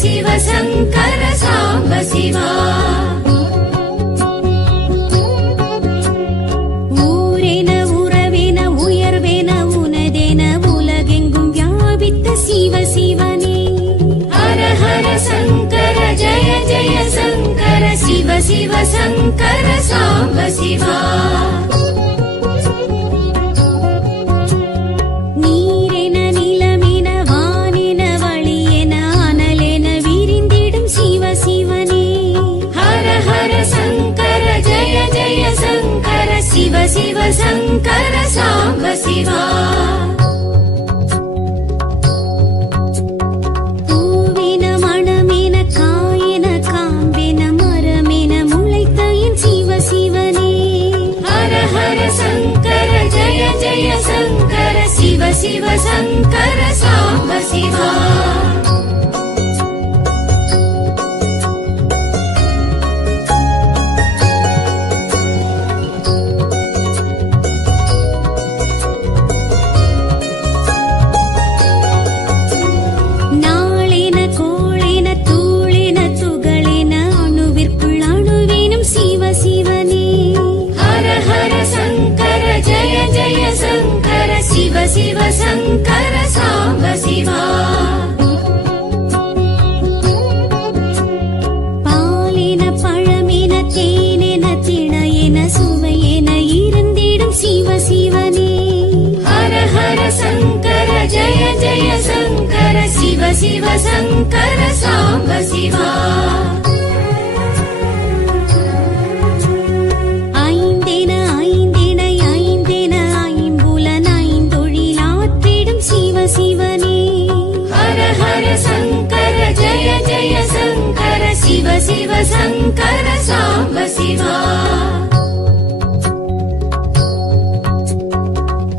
शिव शङ्कर साम्ब शिवा ஊரென உறவென உயர்வென உனதென உலகெங்கும் வியாபித்த சிவ சிவனே ஹர ஹர சங்கர ஜய ஜய சங்கர சிவ சிவ சங்கர சாம்ப சிவா शिव शिव शङ्कर साम्ब शिवा பூவென மணமென காயென காம்பென மரமென முளைத்த என் சிவ சிவனே ஹர ஹர சங்கர ஜய ஜய சங்கர சிவ சிவ சங்கர சாம்ப சிவா शिव शङ्कर साम्ब शिवा பாலென பழமென தேனென திணையென சுவையென இருந்திடும் சிவ சிவனே ஹர ஹர சங்கர ஜய ஜய சங்கர சிவ சிவ சங்கர சாம்ப சிவா शिव शिव शङ्कर साम्ब शिवा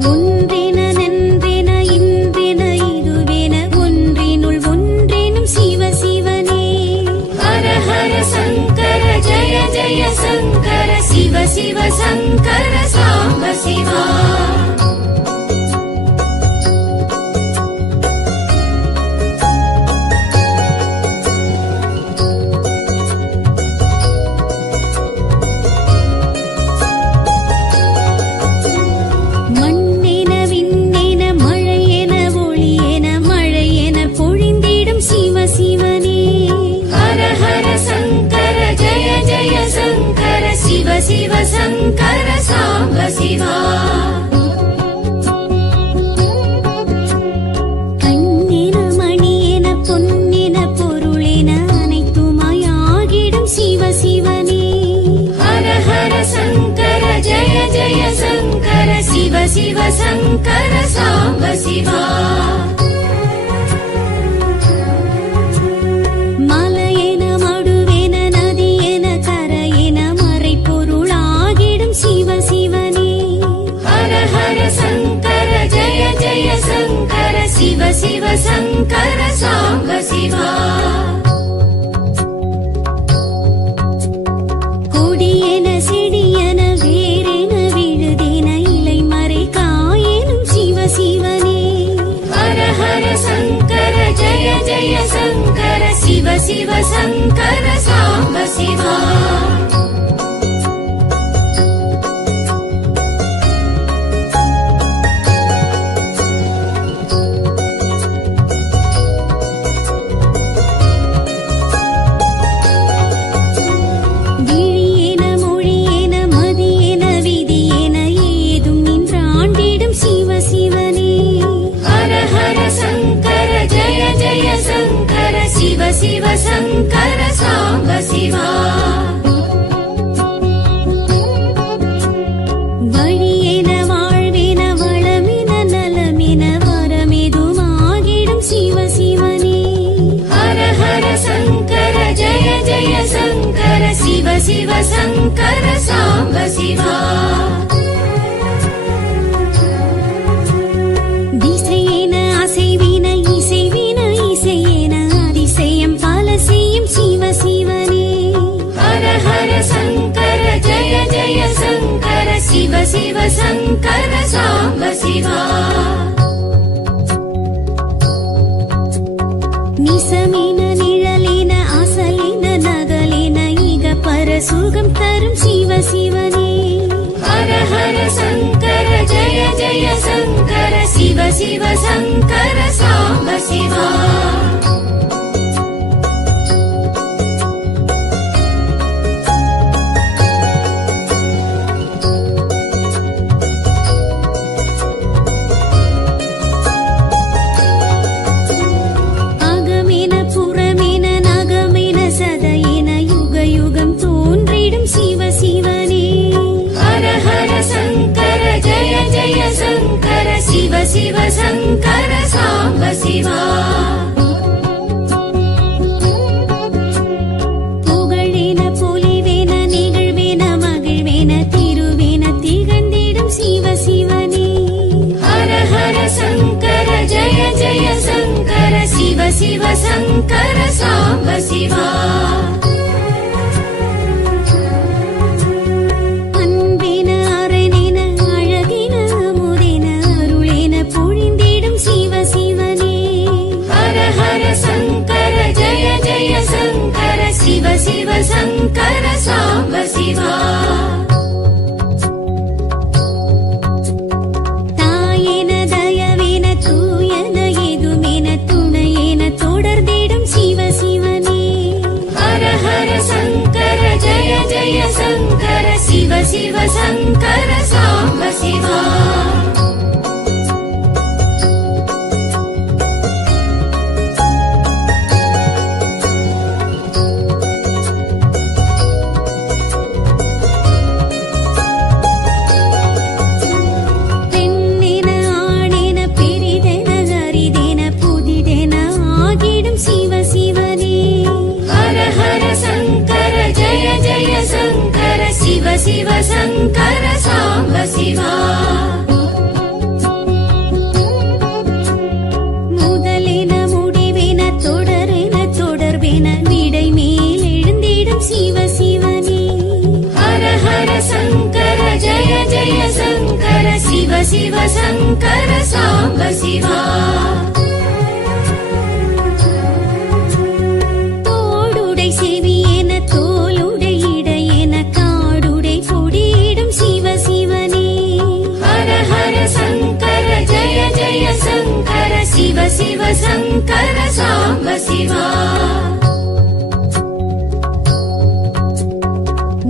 ஒன்றென நன்றென இன்றென இதுவென ஒன்றினுள் ஒன்றெனும் சிவ சிவனே ஹர ஹர சங்கர ஜய ஜய சங்கர சிவ சிவ சங்கர சாம்ப சிவா शिव शङ्कर साम्ब शिवा கண்ணென மணியென பொன்னென பொருளென அனைத்துமாயாகிடும் சிவ சிவனே ஹர ஹர சங்கர ஜய ஜய சங்கர சிவ சிவ சங்கர சாம்ப சிவா शिव शिव शङ्कर साम्ब शिवा கொடியென செடியென வேரென விழுதென இலைமறை காயெனும் சிவ சிவனே ஹர ஹர சங்கர ஜய ஜய சங்கர சிவ சிவ சங்கர சாம்ப சிவா शिव शङ्कर साम्ब शिवा வழியென வாழ்வென வளமென நலமென வரமெதுமாகிடும் சிவ சிவனே ஹர ஹர சங்கர ஜய ஜய சங்கர शिव शिव शङ्कर சங்கர சாம்ப சிவா. திசையென அசைவின இசைவின இசையென அதிசயம் பல செய்யும் சிவ சிவனே. ஹர ஹர சங்கர ஜய ஜய சங்கர சிவ சிவ சங்கர சாம்ப சிவா. நிசமின நிழலின அசலின நகலின இக பர சுகம் தரும் சிவ சிவனே. ஹர ஹர சங்கர ஜய ஜய சங்கர சிவ சிவ சங்கர சாம்ப சிவா. சிவ சங்கர சாம்ப சிவா. புகழேன பொலிவேன நிகழ்வேன மகிழ்வேன திருவேன திகழ்ந்திடும் சிவ சிவனே. ஹர ஹர சங்கர ஜய ஜய சங்கர சிவ சிவ சங்கர சாம்ப சிவா. சிவ சிவ சங்கர சாம்ப சிவா. தாயேன தயவேன தூயன எதுமேன துணையேன தொடர்ந்திடும் சிவ சிவனே. ஹர ஹர சங்கர ஜய ஜய சங்கர சிவ சிவ சங்கர சாம்ப சிவா. சிவ சங்கர சாம்ப சிவா. முதலென முடிவென தொடரென தொடர்பென விடை மேல் எழுந்திடும் சிவ சிவனே. ஹர ஹர சங்கர ஜய ஜய சங்கர சிவ சிவ சங்கர சாம்ப சிவா. தோடுடை செவியென தோளுடை இடையென காடுடை பொடியிடும் சிவ சிவனே. ஹர ஹர சங்கர ஜய ஜய சங்கர சிவ சிவ சங்கர சாம்ப சிவா.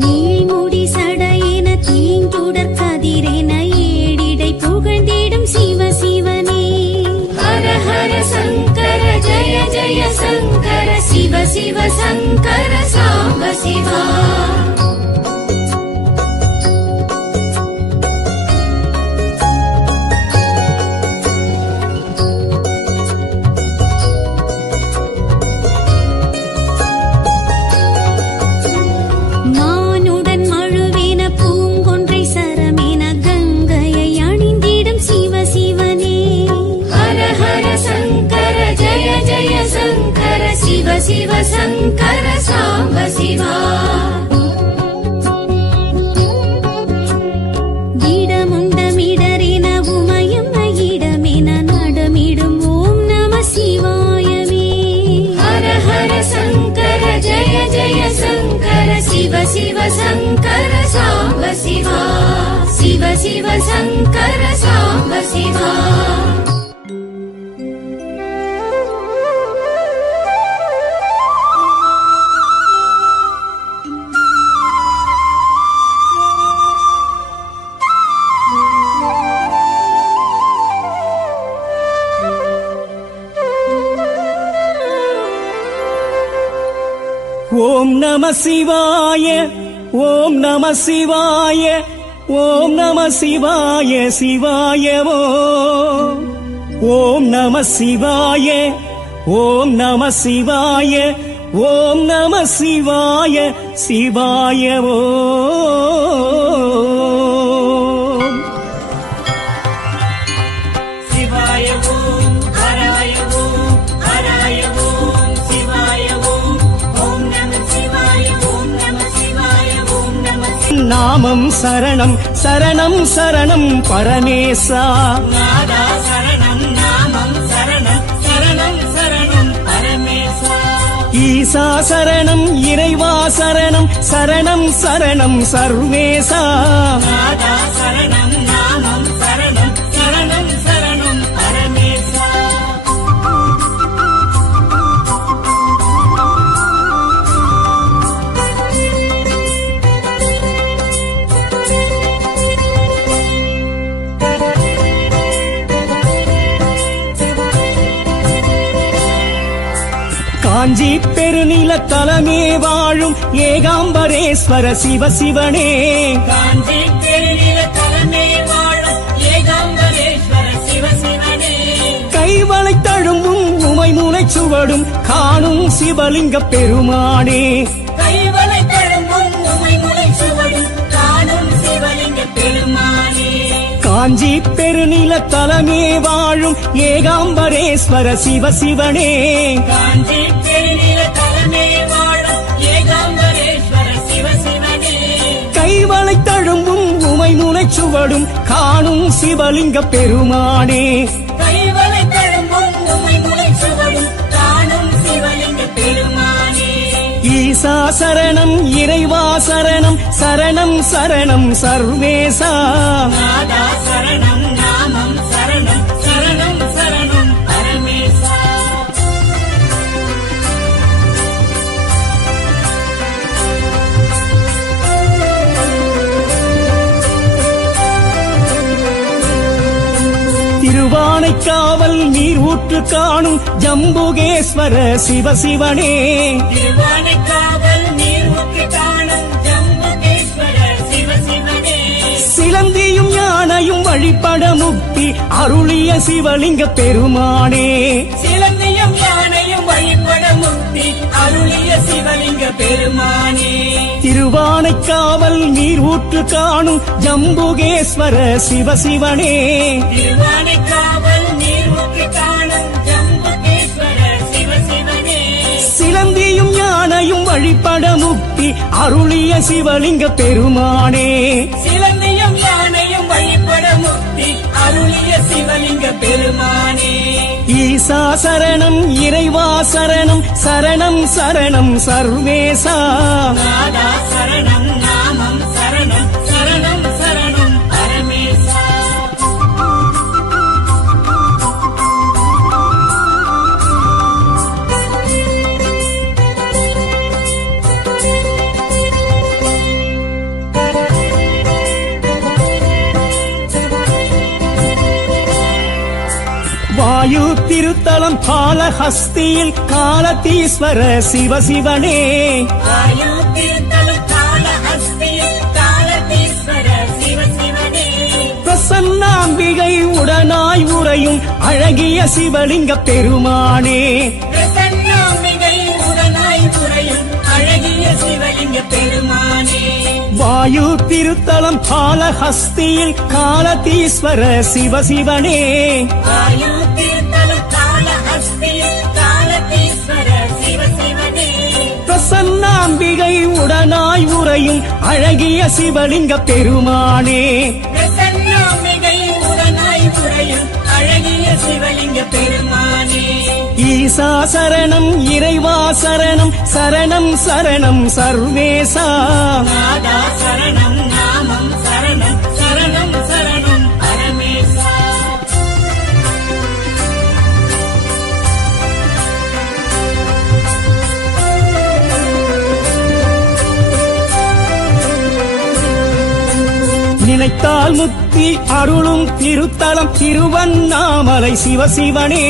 நீள்முடி சடையென தீங்குடற் கதிரென ஏடிடை புகழ்ந்திடும் சிவ சிவனே. ஹர ஹர சங்கர ஜய ஜய சங்கர சிவ சிவ சங்கர சாம்ப சிவா. மானுடன் மழுவேன பூங்கொன்றை சரமேன கங்கையை அணிந்திடும் சிவ சிவனே. ஹர ஹர சங்கர ஜய ஜய சங்கர சிவ சிவ சங்கர சாம்ப சிவா. இடமுண்டமிடரென உமயம் இடமென நடமிடும் ஓம் நம சிவாயமே. ஹர ஹர சங்கர ஜய ஜய சங்கர சிவ சிவ சங்கர சாம்ப சிவா. சிவ சிவ சங்கர சாம்ப சிவா. ஓம் நம சிவாய ஓம் நம சிவாய ஓம் நம சிவாய சிவாயவோ. ஓம் நம சிவாய ஓம் நம சிவாய ஓம் நம சிவாய சிவாய ஓம் சிவாய ஓம் ஹராய ஓம் ஹராய ஓம் சிவாய ஓம் ஓம் நம சிவாய ஓம் நம சிவாய ஓம் நம நாமம் சரணம் சரணம் சரணம் பரமேசா நாதா சரணம் நாமம் சரணம் சரணம் சரணம் பரமேசா ஈசா சரணம் இறைவா சரணம் சரணம் சரணம் சர்வேசா நாதா சரணம் நாமம் சரணம் சரணம் சரணம் பரமேசா காஞ்சி பெருநில தலமே வாழும் ஏகாம்பரேஸ்வர சிவசிவனே காஞ்சி பெருநில தலைமை வாழும் ஏகாம்பரேஸ்வர சிவசிவனே கைவளை தழும்பும் உமைமுனை சுவடும் காணும் சிவலிங்க பெருமானே கைவளை தழும்பும் உமை முளை சுவடும் காணும் சிவலிங்க பெருமானே காஞ்சி பெருநில தலமே வாழும் ஏகாம்பரேஸ்வர சிவசிவனே காஞ்சி பெருநில தலைமை வாழும் ஏகாம்பரேஸ்வர சிவசிவனே கைவளை தழும்பும் உமைமுனை சுவடும் காணும் சிவலிங்க பெருமானே கைவளை தழும்பும் உமை முளை சுவடும் காணும் சிவலிங்க பெருமானே ஈசா சரணம் இறைவா சரணம் சரணம் சரணம் சர்வேசா நாதா சரணம் நாமம் சரணம் சரணம் சரணம் பரமேசா திருவானைக்காவல் நீர் ஊற்று காணும் ஜம்புகேஸ்வர சிவசிவனே திருவானைக்காவல் நீர் ஊற்று காணும் ஜம்புகேஸ்வர சிவசிவனே சிலந்தியும் யானையும் வழிபட முக்தி அருளிய சிவலிங்க பெருமானே சிலந்தியும் யானையும் வழிபட முக்தி அருளிய சிவலிங்க பெருமானே திருவானைக்காவல் நீர் ஊற்று காணும் ஜம்புகேஸ்வர சிவசிவனே திருவானைக்காவல் நீர் ஊற்று காணும் ஜம்புகேஸ்வர சிவசிவனே சிலந்தியும் யானையும் வழிபட முக்தி அருளிய சிவலிங்க பெருமானே சிலந்தியும் யானையும் வழிபட முக்தி அருளிய சிவலிங்க பெருமானே ஈசா சரணம் இறைவா சரணம் சரணம் சரணம் சர்வேசா நாதா சரணம் நாமம் சரணம் சரணம் சரணம் பரமேசா வாயு திருத்தலம் காலஹஸ்தியில் காலதீஸ்வர சிவசிவனே ஆயு திருத்தலம் காலஹஸ்தியில் காலதீஸ்வர சிவசிவனே பிரசன்னாம்பிகை உடனாய் உறையும் அழகிய சிவலிங்க பெருமானே பிரசன்னாம்பிகை உடனாய் புரையும் அழகிய சிவலிங்க பெருமானே வாயு திருத்தலம் காலஹஸ்தியில் காலதீஸ்வர சிவசிவனே ஆயு திருத்தலம் காலஹஸ்தியில் காலதீஸ்வர சிவசிவனே பிரசன்னாம்பிகை உடனாய் உறையும் அழகிய சிவலிங்க பெருமானே பிரசன்னாம்பிகை உடனாய் புரையும் அழகிய சிவலிங்க பெருமானே ஈசா சரணம் இறைவா சரணம் சரணம் சரணம் சர்வேசா நாதா சரணம் நாமம் சரணம் சரணம் சரணம் பரமேசா நினைத்தால் முக்தி அருளும் திருத்தலம் திருவண்ணாமலை சிவசிவனே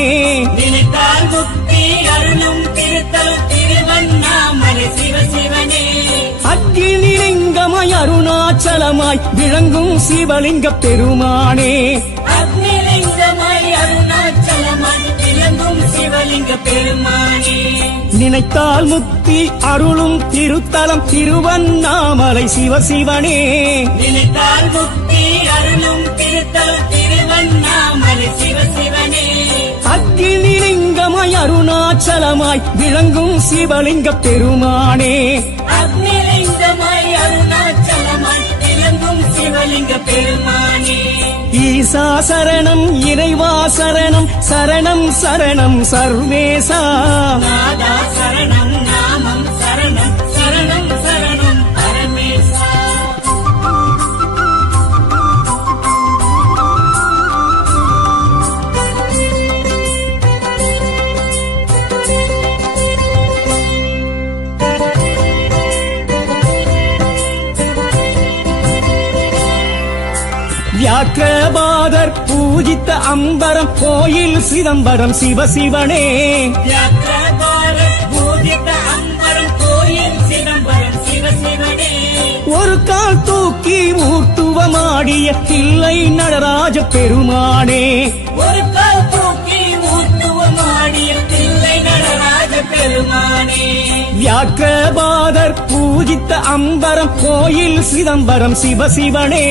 நினைத்தால் முக்தி அருளும் திருத்தலம் திருவண்ணாமலை சிவசிவனே அக்கினிலிங்கமாய் அருணாச்சலமாய் விளங்கும் சிவலிங்க பெருமானே அக்னிலிங்கமாய் அருணாச்சலமாய் விளங்கும் சிவ சிவலிங்க பெருமானே நினைத்தால் முக்தி அருளும் திருத்தலம் திருவண்ணாமலை சிவசிவனே நினைத்தால் முக்தி அருளும் திருத்தலம் திருவண்ணாமலை சிவசிவனே அக்கினி லிங்கமாய் அருணாச்சலமாய் விளங்கும் சிவலிங்க பெருமானே அக்னிலிங்கமாய் அருணாச்சலமாய் விளங்கும் சிவலிங்க பெருமானே ஈசா சரணம் இறைவா சரணம் சரணம் சரணம் சர்வேசா நாதா சரணம் நாமம் சரணம் சரணம் சரணம் பரமேசா வியாக்கிரபாதர் பூஜித்த அம்பரம் கோயில் சிதம்பரம் சிவசிவனே வியாக்கிரபாரத் பூஜித அம்பரம் கோயில் சிதம்பரம் சிவசிவனே ஒரு கால் தூக்கி ஊர்த்துவமாடிய தில்லை நடராஜ பெருமானே ஒரு கால் தூக்கி ஊர்த்துவமாடிய தில்லை நடராஜ பெருமானே வியாக்கிரபாதர் பூஜித்த அம்பரம் கோயில் சிதம்பரம் சிவசிவனே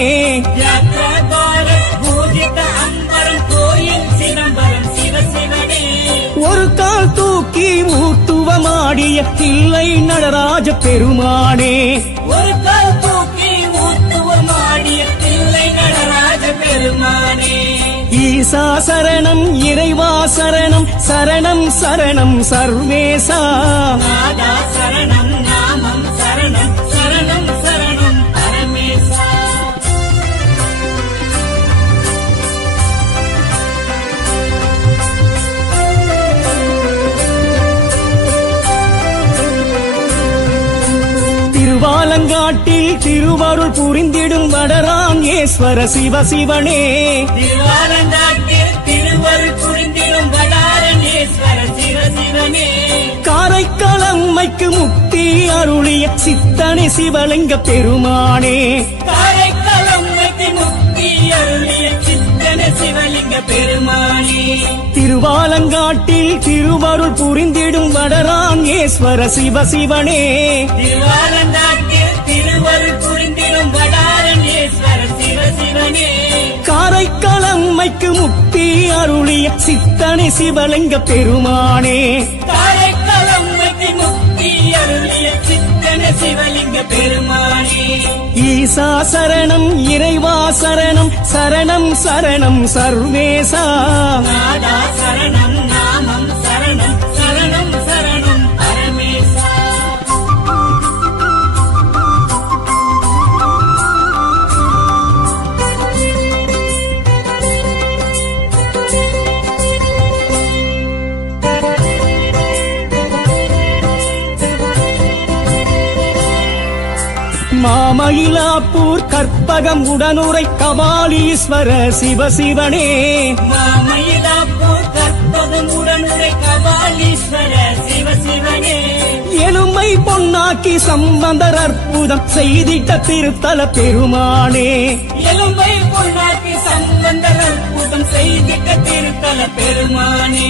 வியாக்கிரபாரத் பூஜித அம்பரம் கோயில் சிதம்பரம் சிவசிவனே ஒரு கால் தூக்கி ஊர்த்துவமாடிய தில்லை நடராஜ பெருமானே ஒரு கால் தூக்கி ஊர்த்துவமாடிய தில்லை நடராஜ பெருமானே ஈசா சரணம் இறைவா சரணம் சரணம் சரணம் சர்வேசா நாதா சரணம் நாமம் சரணம் சரணம் சரணம் பரமேசா திருவாலங்காட்டில் திருவருள் புரிந்திடும் வடராங்கேஸ்வர சிவசிவனே திருவாலங்காட்டில் திருவருள் புரிந்திடும் வடாரணேஸ்வர சிவசிவனே காரைக்காலம்மைக்கு முக்தி அருளிய சித்தனை சிவலிங்க பெருமானே காரைக்காலம்மைக்கு முக்தி அருளிய சித்தன சிவலிங்க பெருமானே திருவாலங்காட்டில் திருவருள் புரிந்திடும் வடராங்கேஸ்வர சிவசிவனே திருவாலங்காட்டில் திருவருள் புரிந்திடும் வடாரணேஸ்வர சிவசிவனே காரைக்காலம்மைக்கு முக்தி அருளிய சித்தனை சிவலிங்க பெருமானே காரைக்காலம்மைக்கு முக்தி அருளிய சித்தன சிவலிங்க பெருமானே ஈசா சரணம் இறைவா சரணம் சரணம் சரணம் சர்வேசா நாதா சரணம் நாமம் சரணம் சரணம் சரணம் பரமேசா மாமயிலாப்பூர் கற்பகம் உடனுரை கபாலீஸ்வர சிவசிவனே மாமயிலாப்பூர் கற்பகமுடனுரை கபாலீஸ்வர சிவசிவனே எலும்பை பொன்னாக்கி சம்பந்தர் அற்புதம் செய்திட்ட திருத்தல பெருமானே எலும்பை பொன்னாக்கி சம்பந்தர் அற்புதம் செய்திட்ட திருத்தல பெருமானே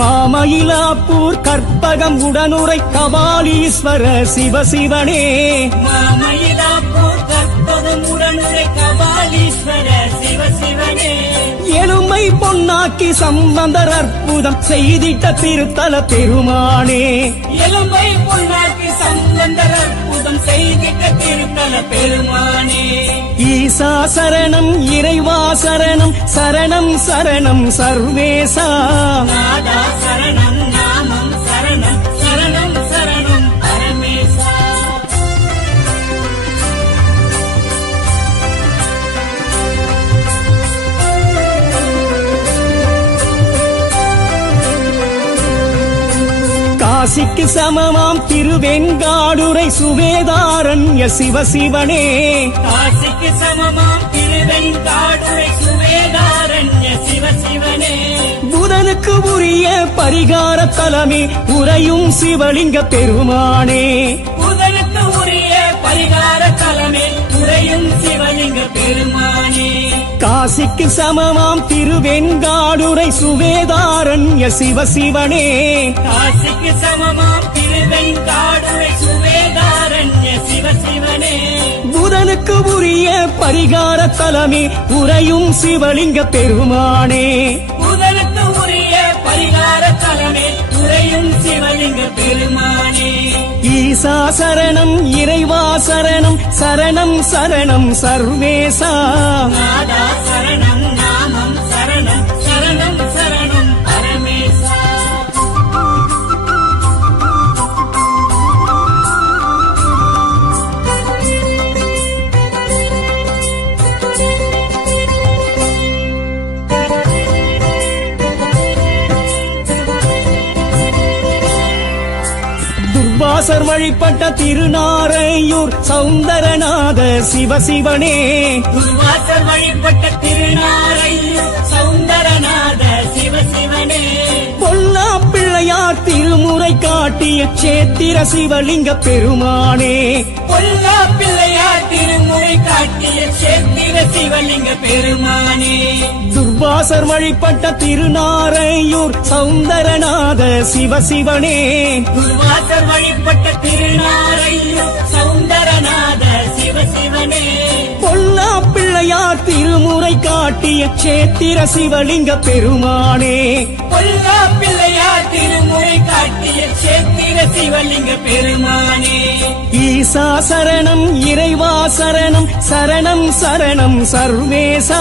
மாமயிலாப்பூர் கற்பகம் உடனுரை கபாலீஸ்வர சிவசிவனே மாமயிலாப்பூர் கற்பகமுடனுரை கபாலீஸ்வர சிவசிவனே எலும்பை பொன்னாக்கி சம்பந்தர் அற்புதம் செய்திட்ட திருத்தல பெருமானே எலும்பை பொன்னாக்கி சம்பந்தர் அற்புதம் செய்திட்ட திருத்தல பெருமானே ஈசா சரணம் இறைவா சரணம் சரணம் சரணம் சர்வேசா நாதா சரணம் நாமம் சரணம் சரணம் சரணம் பரமேசா காசிக்கு சமமாம் திருவெங்காடுரை சுவேதாரண்ய சிவசிவனே காசிக்கு சமமாம் திருவெண்காடுரை சுவேதாரண்ய சிவசிவனே புதனுக்கு உரிய பரிகார தலமே உறையும் சிவலிங்க பெருமானே புதனுக்கு உரிய பரிகார தலமே உறையும் சிவலிங்க பெருமானே காசிக்கு சமமாம் திருவெண்காடுரை சுவேதாரண்ய சிவசிவனே காசிக்கு சமமாம் திருவெண்காடுரை சுவேதாரண்ய சிவசிவனே புதனுக்கு உரிய பரிகார தலமே உறையும் சிவலிங்க பெருமானே முதலுக்கு உரிய பரிகார தலமே உறையும் சிவலிங்க பெருமானே ஈசா சரணம் இறைவா சரணம் சரணம் சரணம் சர்வேசா நாதா சரணம் நாமம் சரணம் சரணம் சரணம் பரமேசா துர்வாசர் வழிபட்ட திருநாரையூர் சௌந்தரநாத சிவசிவனே குருவாசர் வழிபட்ட திருநாரையூர் சௌந்தரநாத சிவசிவனே பொல்லா பிள்ளையார் திருமுறை காட்டிய சேத்திர சிவலிங்க பெருமானே பொல்லா பிள்ளையார் திருமுறை காட்டிய சேத்திர சிவலிங்க பெருமானே துர்வாசர் வழிபட்ட திருநாரையூர் சௌந்தரநாத சிவசிவனே குருவாசர் வழிபட்ட திருநாரையூர் சௌந்தரநாத சிவசிவனே பொல்லா பிள்ளையார் திருமுறை காட்டிய சேத்திர சிவலிங்க பெருமானே பொல்லா பிள்ளையார் திருமுறை காட்டிய சேத்திர சிவலிங்க பெருமானே ஈசா சரணம் இறைவா சரணம் சரணம் சரணம் சர்வேசா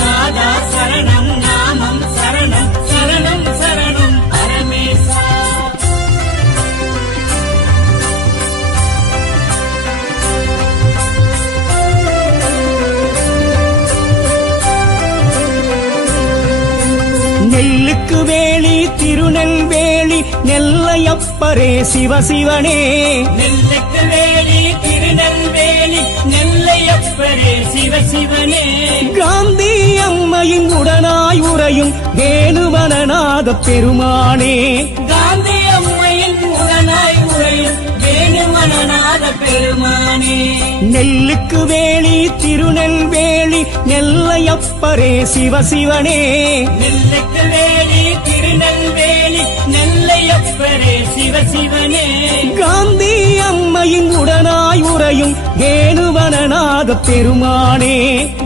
நாதா சரணம் நாமம் சரணம் சரணம் சரணம் பரமேசா நெல்லுக்கு வேலி திருநெல்வேலி நெல்லையப்பரே சிவசிவனே நெல்லுக்கு வேலி திருநெல்வேலி நெல்லையப்பரே சிவசிவனே காந்தி அம்மையின் உடனாய் உறையும் வேணுவனநாத பெருமானே காந்தி அம்மையின் உடனாய் உறையும் வேணுமனநாத பெருமானே நெல்லுக்கு வேலி திருநெல்வேலி நெல்லையப்பரே சிவசிவனே நெல்லுக்கு வேலி திருநெல்வேலி நெல்லையப்பரே சிவசிவனே காந்தி அம்மையின் உடனாய் உறையும் வேணுவனநாத பெருமானே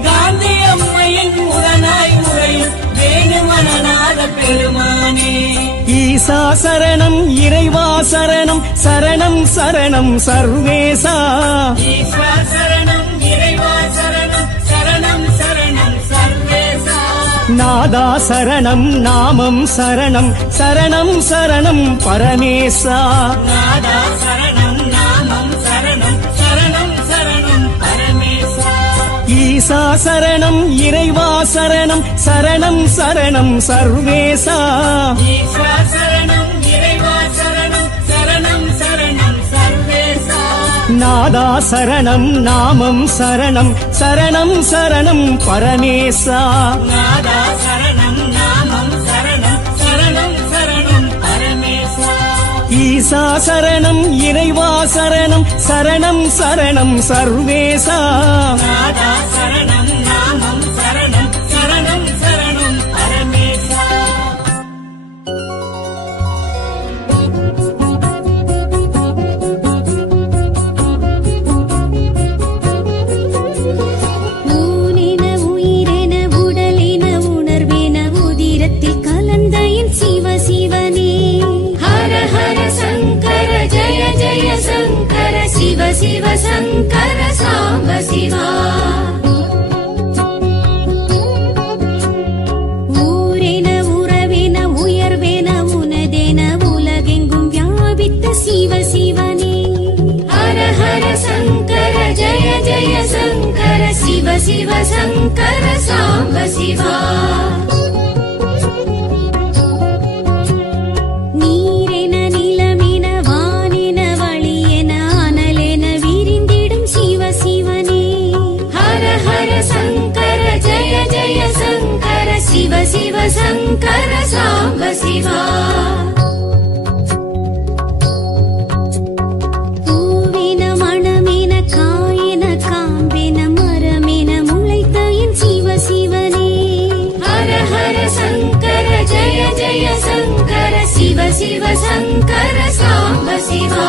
காந்தி அம்மையின் உடனாய் உறையும் வேணுமனநாத பெருமானே ஈசா சரணம் இறைவா சரணம் சரணம் சரணம் சர்வேசா ஈஸ்வர சரணம் இறைவா சரணம் சரணம் சரணம் சர்வேசா நாதா சரணம் நாமம் சரணம் சரணம் சரணம் பரமேசா நாதா சரணம் நாமம் சரணம் சரணம் சரணம் பரமேசா ஈசா சரணம் இறைவா சரணம் சரணம் சரணம் சர்வேசா ஈஸ்வர சரணம் இறைவா சரணம் சரணம் சரணம் சர்வேசா நாதா சரணம் நாமம் சரணம் சரணம் சரணம் பரமேசா நாதா சரணம் நாமம் சரணம் சரணம் சரணம் பரமேசா ஈசா சரணம் இறைவா சரணம் சரணம் சரணம் சர்வேசா நாதா சரணம் நாமம் சரணம் சரணம் சரணம் பரமேசா ஊனென உயிரென உடலென உணர்வென உதிரத்தில் கலந்த என் சிவசிவனே ஹர ஹர சங்கர ஜய ஜய சங்கர சிவ சிவ சங்கர சாம்ப சிவா ஊரென உறவென உயர்வென உனதென உலகெங்கும் வியாபித்த சிவ சிவனே ஹர ஹர சங்கர ஜய ஜய சங்கர சிவ சிவ சங்கர சாம்ப சிவா நீரென நிலமென வானென வழியென அனலென விரிந்திடும் சிவ சிவனே ஹர ஹர சங்கர ஜய ஜய சங்கர சிவ சிவ சங்கர சாம்ப சிவா பூவென மணமென காயென காம்பென மரமென முளைத்த என் சிவ சிவ சங்கர சாம்ப சிவா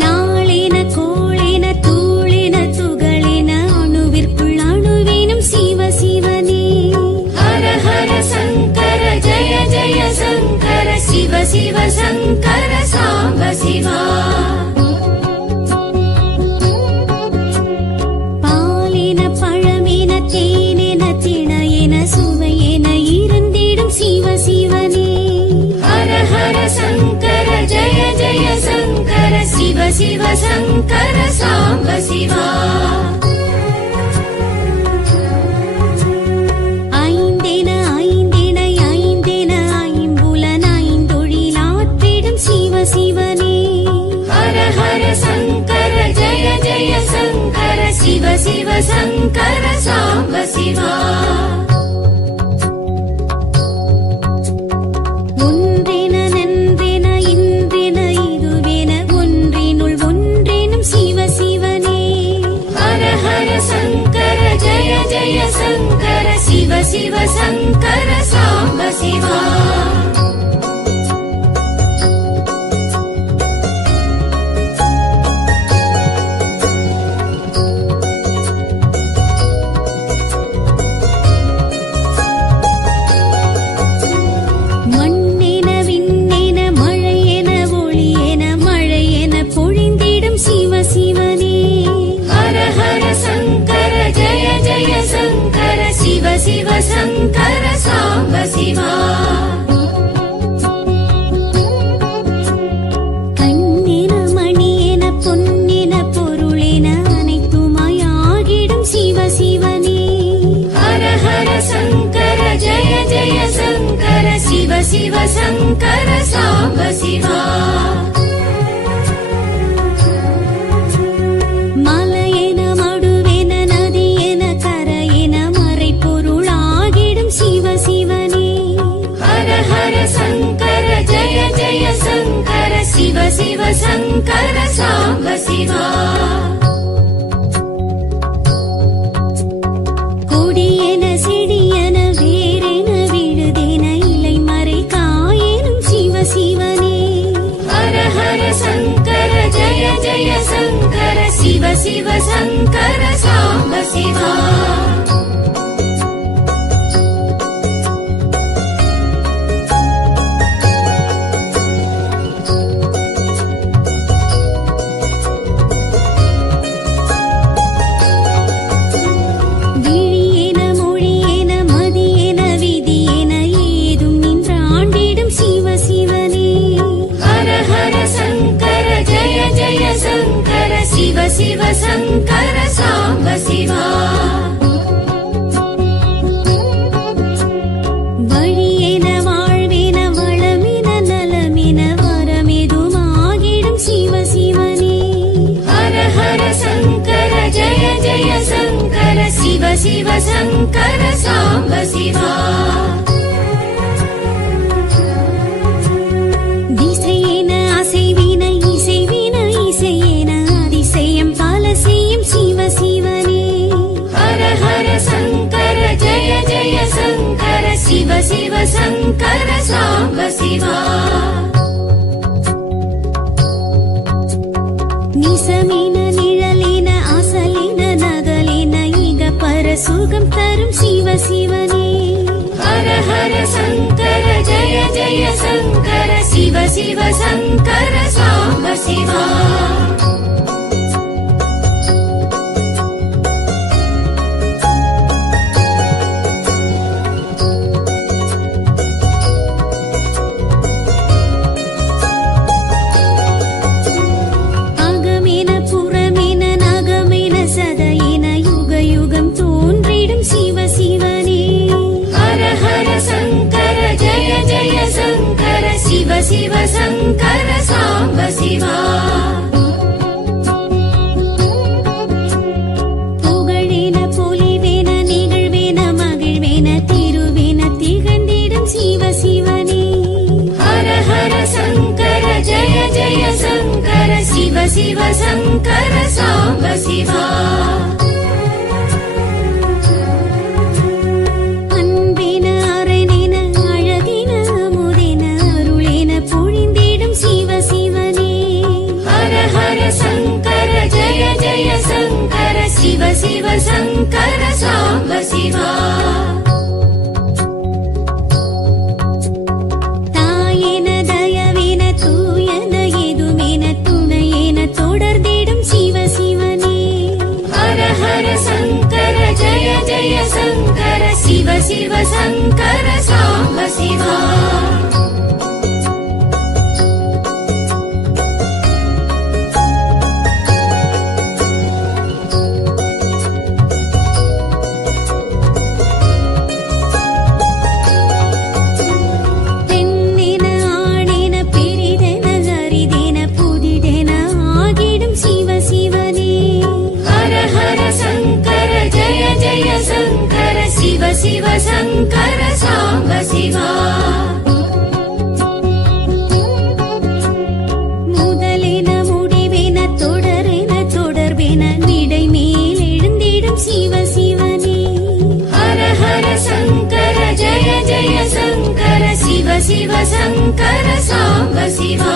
நாளென கோளென தூளென துகளென அணுவிற்குள் அணுவேனும் சிவ சிவனே ஹர ஹர சங்கர ஜய ஜய சங்கர சிவ சிவ சங்கர சாம்ப சிவா பாலென பழமென தேனென திணையென சுவையென இருந்திடும் சிவ சிவனே ஹர ஹர சங்கர ஜய ஜய சங்கர சிவ சிவ சங்கர சாம்ப சிவா ஐந்தென ஐந்தென ஐந்தென ஐம்புலன் ஐந்தொழிலாற்றிடும் சிவ சிவனே ஹர ஹர சங்கர ஜய ஜய சங்கர சிவ சிவ சங்கர சாம்ப சிவா ஒன்றென நன்றென இன்றென இதுவென ஒன்றினுள் ஒன்றெனும் சிவ சிவனே ஹர ஹர சங்கர ஜய ஜய சங்கர சிவ சிவ சங்கர சாம்ப சிவா மண்ணென விண்ணென மழையென ஒளியென மழையென பொழிந்திடும் சிவ சிவனே ஹர ஹர சங்கர ஜய ஜய சங்கர சிவ சிவ சங்கர சாம்ப சிவா கண்ணென மணியென பொன்னென பொருளென அனைத்துமாய் ஆகிடும் சிவ சிவனே ஹர ஹர சங்கர ஜய ஜய சங்கர சிவ சிவ சங்கர சாம்ப சிவா மலையென மடுவென நதியென கரையென மறைப்பொருளாகிடும் சிவ சிவனே ஹர ஹர சங்கர ஜய ஜய சங்கர சிவ சிவ சங்கர சாம்ப சிவா கொடியென செடியென வேரென விழுதென இலை மறை காயெனும் சிவ சிவனே ஹர ஹர சங்கர ஜய ஜய சங்கர சிவ சிவ சங்கர சாம்ப சிவா விழியென மொழியென மதியென விதியென ஏதும் நின்றாண்டிடும் சிவ சிவனே ஹர ஹர சங்கர ஜய ஜய சங்கர சிவ சிவ சங்கர சாம்ப சிவா வழியென வாழ்வென வளமென நலமென வரமெதுமாகிடும் சிவ சிவனே ஹர ஹர சங்கர ஜய ஜய சங்கர சிவ சிவ சங்கர சாம்ப சிவா திசையென அசைவின இசைவின இசையென அதிசயம் பல செய்யும் சிவ சிவனே ஹர ஹர சங்கர ஜய ஜய சங்கர சிவ சிவ சங்கர சாம்ப சிவா நிசமின நிழலின அசலின நகலின இக பர சுகம் தரும் சிவ சிவனே ஹர ஹர சங்கர ஜய ஜய சங்கர சிவ சிவ சங்கர சாம்ப சிவா அகமென புறமென நகமென சதையென யுக யுகம் தோன்றிடும் சிவ சிவனே ஹர ஹர சங்கர ஜய ஜய சங்கர சிவ சிவ சங்கர சாம்ப சிவா சிவ சங்கர சாம்ப சிவா அன்பின அரணென அழகின அமுதென அருளென பொழிந்திடும் சிவ சிவனே ஹர ஹர சங்கர ஜய ஜய சங்கர சிவ சிவ சங்கர சாம்ப சிவா தாயென தயவென தூயன எதுமென துணையென தொடர்ந்திடும் சிவ சிவனே ஹர ஹர சங்கர ஜய ஜய சங்கர சிவ சிவ சங்கர சாம்ப சிவா பெண்ணென ஆணென பெரிதென அரிதென புதிதென ஆகிடும் சிவ சிவனே ஹர ஹர சங்கர ஜய ஜய சங்கர சிவ சிவ சங்கர சாம்ப சிவா முதலென முடிவென தொடரென தொடர்பென நிடை மேல் எழுந்திடும் சிவ சிவனே ஹர ஹர சங்கர ஜய ஜய சங்கர சிவ சிவ சங்கர சாம்ப சிவா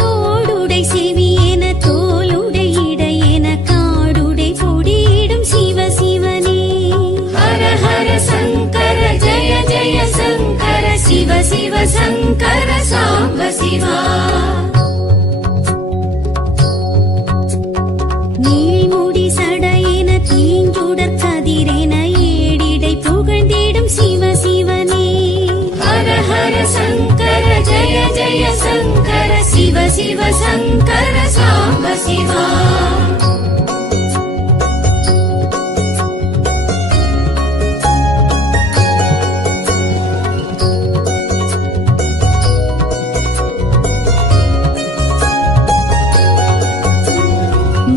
தோடுடை செவியென தோளுடை இடையென காடுடை பொடியிடும் சிவ சிவனே ஹர ஹர சங்கர ஜய ஜய சங்கர சிவ சிவ சங்கர சாம்ப சிவா நீள்முடி சடையென தீஞ்சுடர் கதிரென ஏடிடை புகழ்ந்திடும் சிவ சிவனே ஹர ஹர சங்கர ஜய ஜய சங்கர சிவ சிவ சங்கர சாம்ப சிவா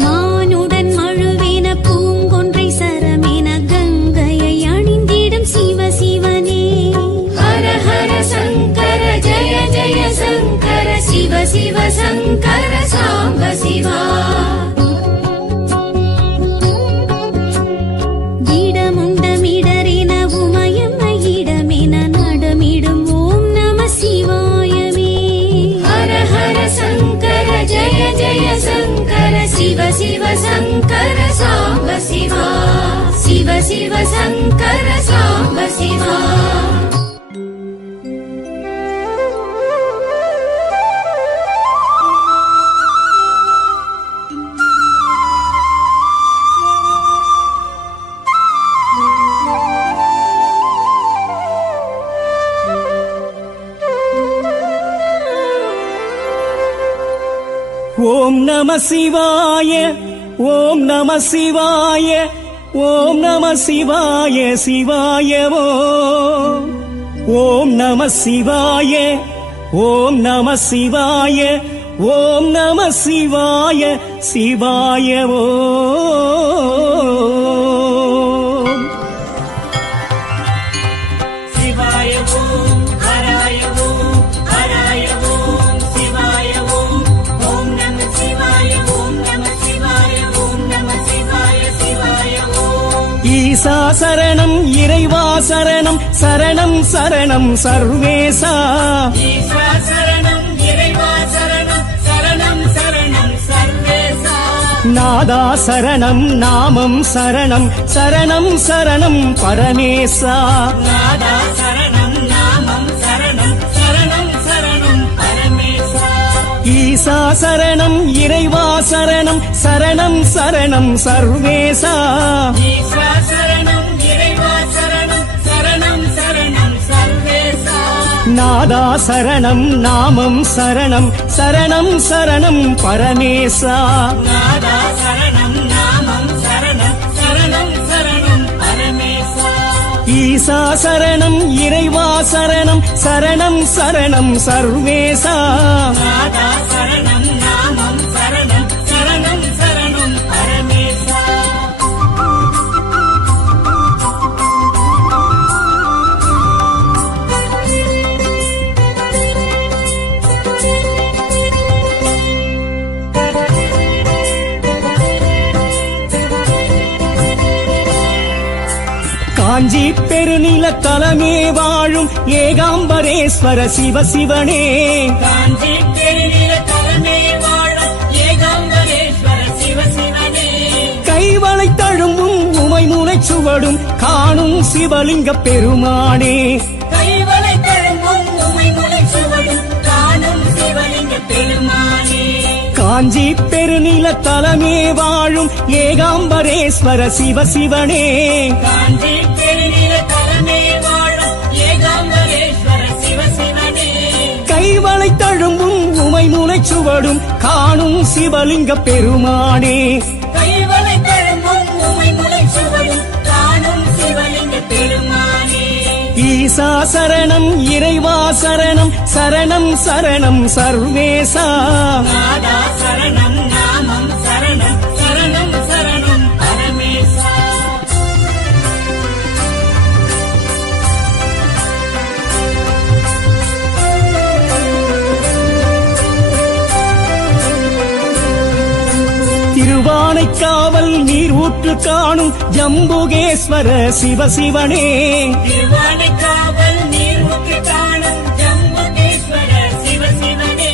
மானுடன் மழுவென பூங்கொன்றை சரமென கங்கையை அணிந்திடும் சிவ சிவனே ஹர ஹர சங்கர ஜய ஜய சங்கர சிவ சிவ சங்கர சாம்ப சிவா இடமுண்டமிடரென உமயமயிடமென நடமிடும் ஓம் நம சிவாயமே ஹர ஹர சங்கர ஜய ஜய சங்கர சிவ சிவ சங்கர சாம்ப சிவா சிவ சிவ சங்கர சாம்ப சிவா ஓம் நம சிவாய ஓம் நம சிவாய ஓம் நம சிவாய சிவாயவோ ஓம் நம சிவாய ஓம் நம சிவாய ஓம் நம சிவாய சிவாயவோ சிவாய ஓம் ஹராய ஓம் ஹராய ஓம் சிவாய ஓம் ஓம் நம சிவாய ஓம் நம சிவாய ஓம் நம சிவாய சிவாய ஓம் ஈசா சரணம் இறைவா சரணம் சரணம் சரணம் சர்வேசா ஈஸ்வர சரணம் இறைவா சரணம் சரணம் சரணம் சர்வேசா நாதா சரணம் நாமம் சரணம் சரணம் சரணம் பரமேசா நாதா சரணம் நாமம் சரணம் சரணம் சரணம் பரமேசா ஈசா சரணம் இறைவா சரணம் சரணம் சரணம் சர்வேசா ஈஸ்வர சரணம் இறைவா சரணம் சரணம் சரணம் சர்வேசா நாதா சரணம் நாமம் சரணம் சரணம் சரணம் பரமேசா நாதா சரணம் நாமம் சரணம் சரணம் சரணம் பரமேசா ஈசா சரணம் இறைவா சரணம் சரணம் சரணம் சர்வேசா நாதா சரணம் நாமம் சரணம் சரணம் சரணம் பரமேசா காஞ்சி பெருநில தலமே வாழும் ஏகாம்பரேஸ்வர சிவசிவனே காஞ்சி பெருநில தலைமை வாழும் ஏகாம்பரேஸ்வர சிவசிவனே கைவளை தழும்பும் உமைமுனை சுவடும் காணும் சிவலிங்க பெருமானே கைவளை தழும்பும் உமை முளை சுவடும் காணும் சிவலிங்க பெருமானே காஞ்சி பெருநில தலமே வாழும் ஏகாம்பரேஸ்வர சிவசிவனே காஞ்சி பெருநில தலைமை வாழும் ஏகாம்பரேஸ்வர சிவசிவனே கைவளை தழும்பும் உமைமுனை சுவடும் காணும் சிவலிங்க பெருமானே கைவளை தழும்பும் உமை முளை சுவடும் காணும் சிவலிங்க பெருமானே ஈசா சரணம் இறைவா சரணம் சரணம் சரணம் சர்வேசா நாதா சரணம் நாமம் சரணம் சரணம் சரணம் பரமேசா திருவானைக்காவல் நீர் ஊற்று காணும் ஜம்புகேஸ்வர சிவசிவனே திருவானைக்காவல் நீர்முக்கு காணும் ஜம்புகேஸ்வர சிவசிவனே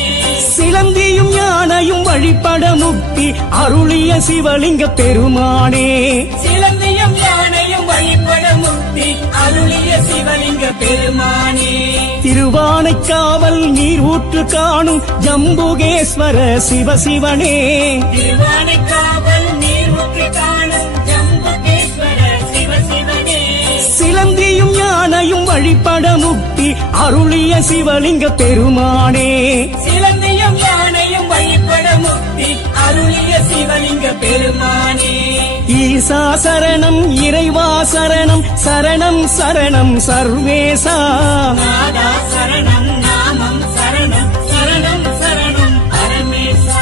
சிலந்தியும் யானையும் வழிபட முக்தி அருளிய சிவலிங்க பெருமானே சிலந்தியும் யானையும் வழிபட முக்தி அருளிய சிவலிங்க பெருமானே திருவானைக்காவல் நீர் ஊற்று காணும் ஜம்புகேஸ்வர சிவசிவனே திருவானைக்காவல் நீர்முக்கு காணும் ஜம்புகேஸ்வர சிவசிவனே சிலந்தியும் யானையும் வழிபட முக்தி அருளிய சிவலிங்க பெருமானே சிலந்தியும் யானையும் வழிபட முக்தி அருளிய சிவலிங்க பெருமானே ஈசா சரணம் இறைவா சரணம் சரணம் சரணம் சர்வேசா நாதா சரணம் நாமம் சரணம் சரணம் சரணம் பரமேசா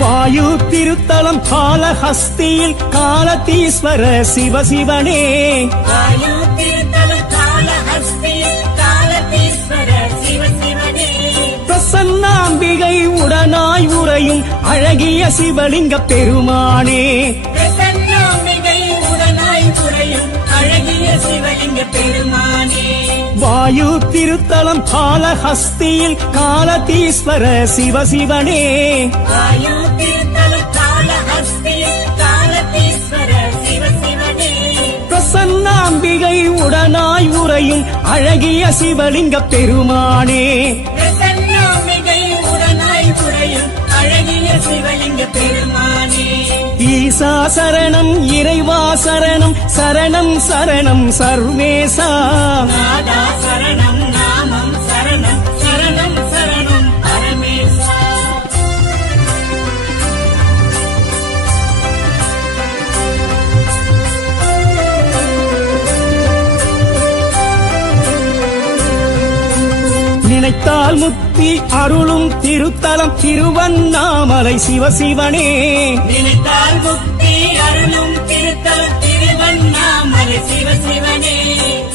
வாயு திருத்தலம் காலஹஸ்தியில் காலதீஸ்வர சிவசிவனே வாயு திருத்தலம் காலஹஸ்தியில் காலதீஸ்வர சிவசிவனே பிரசன்னாம்பிகை உடனாய் உறையும் அழகிய சிவலிங்க பெருமானே பிரசன்னாம்பிகை உடனாய் புரையும் அழகிய சிவலிங்க பெருமானே வாயு திருத்தலம் காலஹஸ்தியில் காலதீஸ்வர சிவசிவனே வாயு திருத்தலம் காலஹஸ்தியில் காலதீஸ்வர சிவசிவனே பிரசன்னாம்பிகை உடனாய் உறையும் அழகிய சிவலிங்க பெருமானே பிரசன்னாம்பிகை உடனாய் புரையும் அழகிய சிவலிங்க பெருமானே ஈசா சரணம் இறைவா சரணம் சரணம் சரணம் சர்வேசா நாதா சரணம் நாமம் சரணம் சரணம் சரணம் பரமேசா நினைத்தால் முக்தி அருளும் திருத்தலம் திருவண்ணாமலை சிவசிவனே நினைத்தால் முக்தி அருளும் திருத்தலம் திருவண்ணாமலை சிவசிவனே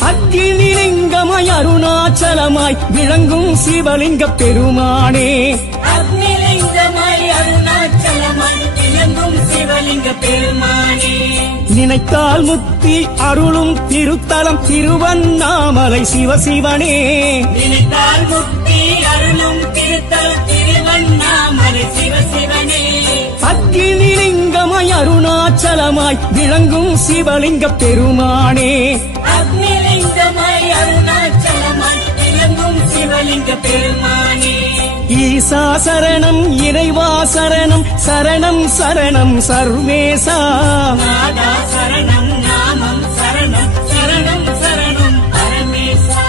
அக்னிலிங்கமாய் அருணாச்சலமாய் விளங்கும் சிவலிங்க பெருமானே அக்னிலிங்கமாய் அருணாச்சலமாய் விளங்கும் சிவலிங்க பெருமானே நினைத்தால் முக்தி அருளும் திருத்தலம் திருவண்ணாமலை சிவசிவனே நினைத்தால் முக்தி அருளும் திருத்தலம் திருவண்ணாமலை சிவசிவனே அக்னிலிங்கமாய் அருணாச்சலமாய் விளங்கும் சிவலிங்க பெருமானே அக்னிலிங்கமாய் அருணாச்சலமாய் விளங்கும் சிவலிங்க பெருமானே ஈசா சரணம் இறைவா சரணம் சரணம் சரணம் சர்வேசா நாதா சரணம் நாமம் சரணம் சரணம் சரணம் பரமேசா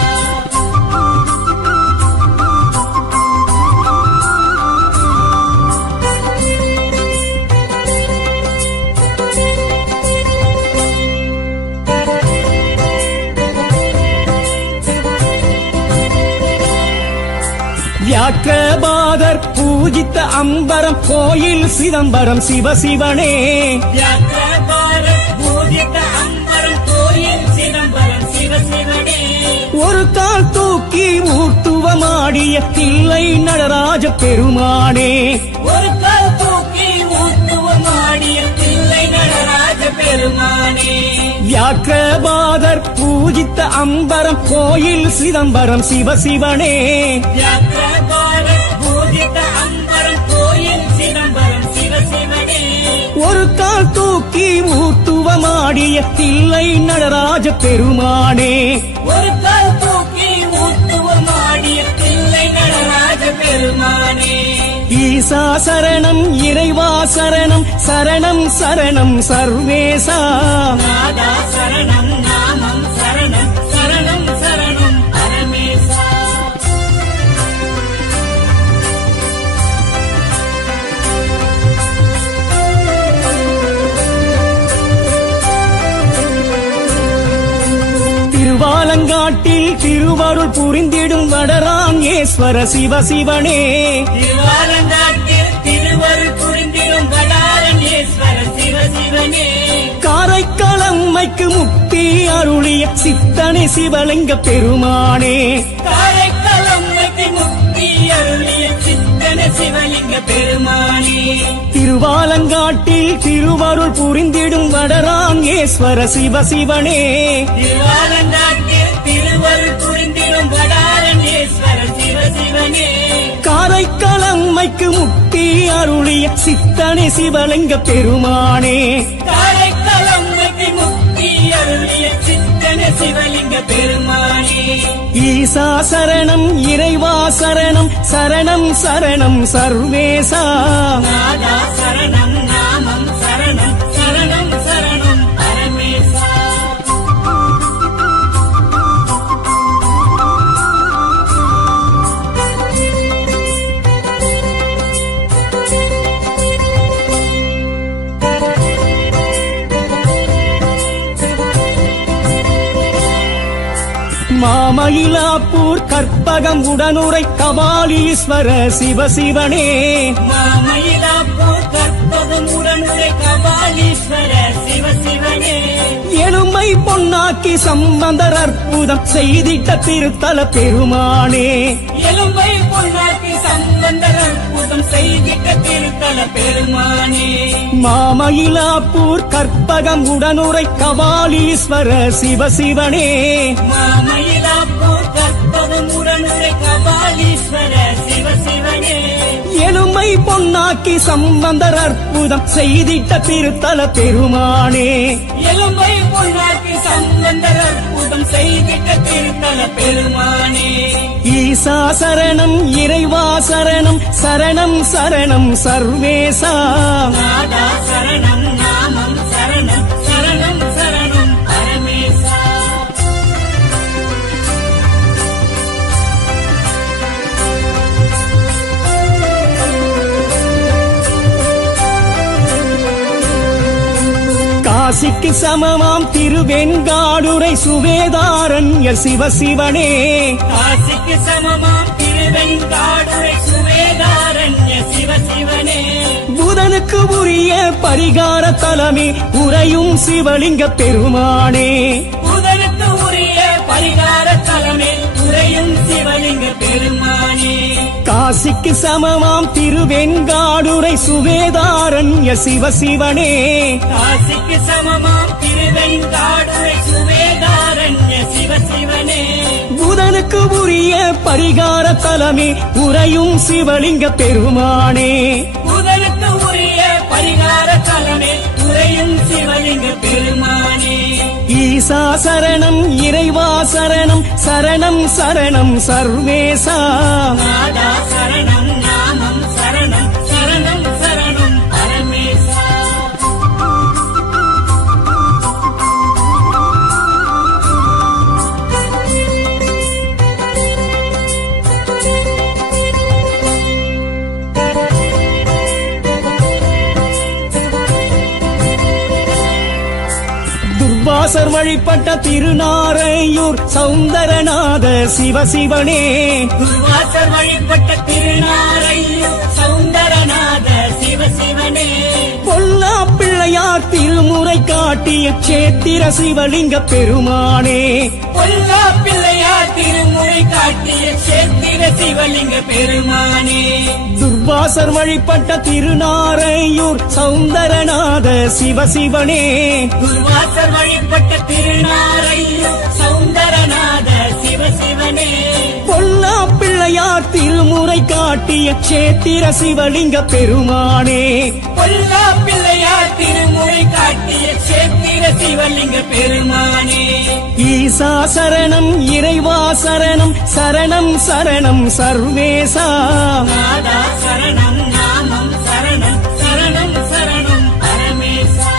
வியாக்கிரபாதர் பூஜித்த அம்பரம் கோயில் சிதம்பரம் சிவசிவனே வியாக்கிரபாரத் ஒரு கால் தூக்கி ஊர்த்துவமாடிய தில்லை நடராஜ பெருமானே ஒரு கால் தூக்கி ஊத்துவமாடிய தில்லை நடராஜ பெருமானே வியாக்கிரபாதர் பூஜித்த அம்பரம் கோயில் சிதம்பரம் சிவசிவனே வியாக்கிரபாதர் பூஜித்த அம்பரம் கோயில் சிதம்பரம் சிவசிவனே ஒரு கால் தூக்கி ஊர்த்துவமாடிய தில்லை நடராஜ பெருமானே ஒரு கால் தூக்கி ஊத்துவமாடிய தில்லை நடராஜ பெருமானே ஈசா சரணம் இறைவா சரணம் சரணம் சரணம் சர்வேசா நாதா சரணம் நாமம் சரணம் சரணம் சரணம் பரமேசா திருவாலங்காட்டில் திருவருள் புரிந்திடும் வடராங்கேஸ்வர சிவசிவனே திருவாலங்காட்டில் திருவருள் புரிந்திடும் வடாரண்யேஸ்வர சிவசிவனே காரைக்காலம்மைக்கு முக்தி அருளிய சித்தனை சிவலிங்க பெருமானே காரைக்காலம்மைக்கு முக்தி அருளிய சித்தன சிவலிங்க பெருமானே திருவாலங்காட்டில் திருவருள் புரிந்திடும் வடராங்கேஸ்வர சிவசிவனே திருவாலங்காட்டில் திருவருள் புரிந்திடும் வடாரண்யேஸ்வர சிவசிவனே காரைக்காலம்மைக்கு முக்தி அருளிய சித்தனை சிவலிங்க பெருமானே காரைக்காலம்மைக்கு முக்தி அருளிய சித்தன சிவலிங்க பெருமானே ஈசா சரணம் இறைவா சரணம் சரணம் சரணம் சர்வேசா நாதா சரணம் நாமம் சரணம் சரணம் சரணம் பரமேசா மாமயிலாப்பூர் கற்பகம் உடனுரை கபாலீஸ்வர சிவசிவனே மாமயிலாப்பூர் கற்பகம் உடனுரை கபாலீஸ்வர சிவசிவனே எலும்பை பொன்னாக்கி சம்பந்தர் அற்புதம் செய்திட்ட திருத்தல பெருமானே எலும்பை பொன்னாக்கி சம்பந்தர் அற்புதம் செய்திட்ட திருத்தல பெருமானே மாமயிலாப்பூர் கற்பகம் உடனுரை கபாலீஸ்வர சிவசிவனே மாமயிலாப்பூர் கற்பகம் உடனுரை கபாலீஸ்வர சிவசிவனே எலும்பை பொன்னாக்கி சம்பந்தர் அற்புதம் செய்திட்ட திருத்தல பெருமானே எலும்பை பொன்னாக்கி சம்பந்தர் அற்புதம் செய்திட்ட திருத்தல பெருமானே ஈசா சரணம் இறைவா சரணம் சரணம் சரணம் சர்வேசா நாதா சரணம் நாமம் சரணம் சரணம் சரணம் பரமேசா காசிக்கு சமமாம் திருவெண்காடுரை சுவேதாரண்ய சிவசிவனே காசிக்கு சமமாம் திருவெண்காடுரை சுவேதாரண்ய சிவசிவனே புதனுக்கு உரிய பரிகார தலமே உறையும் சிவலிங்க பெருமானே புதனுக்கு உரிய பரிகார தலமே உறையும் சிவலிங்க பெருமானே காசிக்கு சமமாம் திருவெண்காடுரை சுவேதாரண்ய சிவசிவனே காசிக்கு சமமாம் திருவெண்காடுரை சுவேதாரண்ய சிவசிவனே புதனுக்கு உரிய பரிகார தலமே உறையும் சிவலிங்க பெருமானே புதனுக்கு உரிய பரிகார தலமே உறையும் சிவலிங்க பெருமானே ஈசா சரணம் இறைவா சரணம் சரணம் சரணம் சர்வேசா நாதா சரணம் நாமம் சரணம் சரணம் சரணம் பரமேசா துர்வாசர் வழிபட்ட திருநாரையூர் சௌந்தரநாத சிவசிவனே துர்வாசர் வழிபட்ட திருநாரையூர் சௌந்தரநாத சிவசிவனே பொல்லா பிள்ளையார் திருமுறை காட்டி காட்டிய சேத்திர சிவலிங்க பெருமானே பொல்லா பிள்ளையார் திருமுறை காட்டிய சேத்திர சிவலிங்க பெருமானே துர்வாசர் வழிபட்ட திருநாரையூர் சௌந்தரநாத சிவசிவனே துர்வாசர் வழிபட்ட திருநாரையூர் சௌந்தரநாத சிவசிவனே பொல்லா பிள்ளையார் திருமுறை காட்டிய சேத்திர சிவலிங்க பெருமானே பொல்லா பிள்ளையார் திருமுறை காட்டிய சேத்திர சிவலிங்க பெருமானே ஈசா சரணம் இறைவா சரணம் சரணம் சரணம் சர்வேசா நாதா சரணம் நாமம் சரணம் சரணம் சரணம் பரமேசா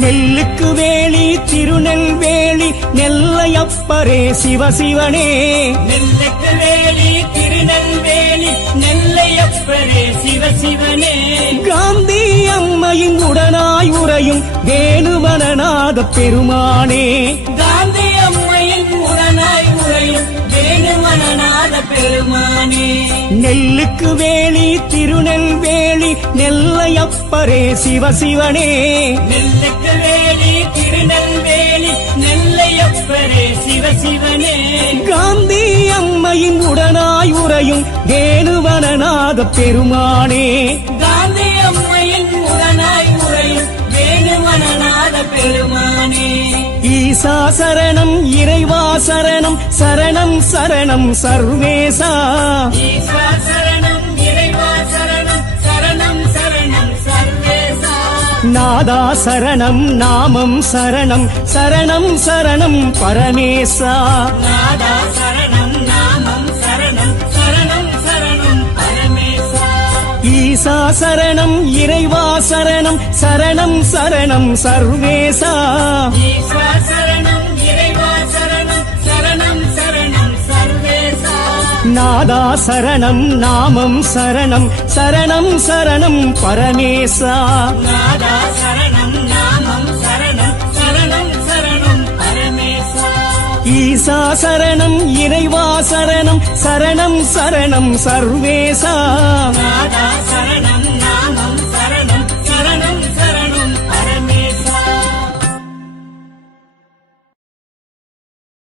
நெல்லுக்கு வேலி திருநெல்வேலி நெல்லையப்பரே சிவசிவனே நெல்லுக்கு வேலி திருநெல்வேலி நெல்லையப்பரே சிவசிவனே காந்தி அம்மையின் உடனாய் உறையும் வேணுவனநாத பெருமானே காந்தி அம்மையின் உடனாய் உறையும் வேணுமனநாத பெருமானே நெல்லுக்கு வேலி திருநெல்வேலி நெல்லையப்பரே சிவசிவனே நெல்லுக்கு வேலி திருநெல்வேலி நெல்லையப்பரே சிவசிவனே காந்தி அம்மையின் உடனாய் உறையும் வேணுவனநாத பெருமானே காந்தி அம்மையின் உடனாய் உறையும் வேணுமனநாத பெருமானே ஈசா சரணம் இறைவா சரணம் சரணம் சரணம் சர்வேசா ஈஸ்வர சரணம் இறைவா சரணம் சரணம் சரணம் சர்வேசா நாதா சரணம் நாமம் சரணம் சரணம் சரணம் பரமேசா நாதா சரணம் நாமம் சரணம் சரணம் சரணம் பரமேசா ஈசா சரணம் இறைவா சரணம் சரணம் சரணம் சர்வேசா ஈஸ்வர சரணம் இறைவா சரணம் சரணம் சரணம் சர்வேசா நாதா சரணம் நாமம் சரணம் சரணம் சரணம் பரமேசா நாதா சரணம் நாமம் சரணம் சரணம் சரணம் பரமேசா ஈசா சரணம் இறைவா சரணம் சரணம் சரணம் சர்வேசா நாதா சரணம்